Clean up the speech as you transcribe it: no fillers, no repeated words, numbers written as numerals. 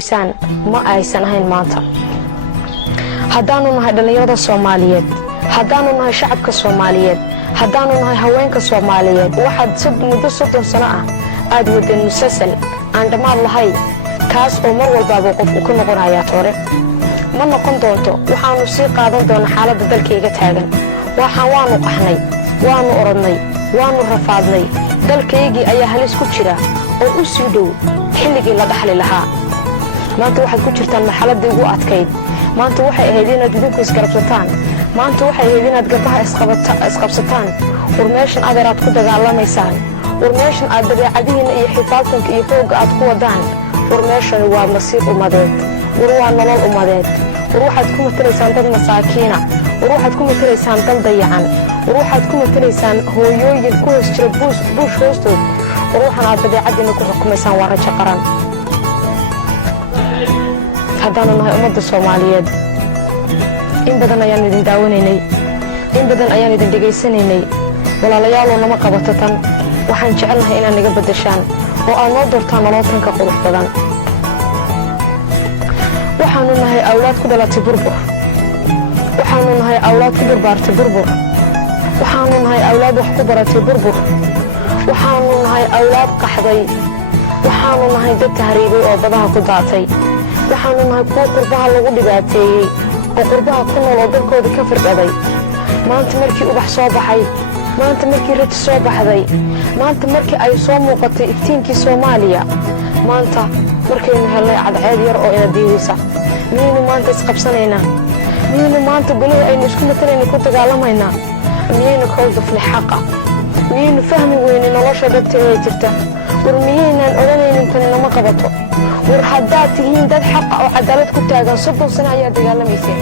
ma aysan ahayn maanta haddaanu nahay dhalinyarada Soomaaliyeed haddaanu nahay shacabka Soomaaliyeed haddaanu nahay haweenka Soomaaliyeed waxaad muddo 30 sano ah aad wadeen musalsal aan dhamaad lahayn kaas oo mar walba qof ku noqonaya toore ma noqon doonto waxaanu sii qaadan doonaa xaaladda dalkayga taagan waanu qaxnay waanu orodnay waanu rafaadnay dalkaygii ayaa halis ku jira oo u sii dhow xilligii la dhaxli lahaa maanta waxaad ku jirtaan marxaladii ugu adkayd maanta waxay ahayd inaad idinku isgarabsataan maanta waxay ahayd inaad garbaha isqabsataan warmeeshan adeeraad ku dagaalamaysaan warmeeshan aad dabeecadihiina iyo xifaaltanka iyo xoogga aad ku wadaan warmeeshan waa masiir umadeed war waa nolol umadeed war waxaad ku matalaysaan dad masaakiina war waxaad ku matalaysaan dal dayacan war waxaad ku matalaysaan hooyooyin ku hoos jira buush hoostood war waxaan aad dabeecadiina ku xukumaysaan waa rajo qaran haddaanu nahay ummadda Soomaaliyeed in badan ayaan idin daawanaynay in badan ayaan idin dhageysanaynay walaalayaal nama qabato tan waxaan jecelnahay inaad naga bedeshaan oo aad noo doortaan nololtanka qurux badan waxaanu nahay awlaad ku dhalatay burbur waxaanu nahay awlaad ku barbaartay burbur waxaanu nahay awlaad wax ku baratay burbur waxaanu nahay awlaad qaxday waxaanu nahay dad tahriibay oo badaha ku daatay waxaanu nahay kuwa qurbaha lagu dhibaateeyey oo qurbaha ku nool oo dalkooda ka firdhaday maanta markii ubax soo baxay maanta markii rajo soo baxday maanta markii ay soo muuqatay iftiinkii Soomaaliya maanta markaynu helnay cadceed yar oo ina diidaysa miyaynu maanta isqabsanaynaa miyaynu maanta golaha aynu isku matalayna ku dagaalamaynaa miyaynu ka wadafnay xaqa miyaynu fahmi weynay nolosha dhabta ee jirta war miyaynaan odanaynin tani nama qabato war haddaad tihiin dad xaqa oo cadaalad ku taagan 30 sano ayaa dagaalamayseen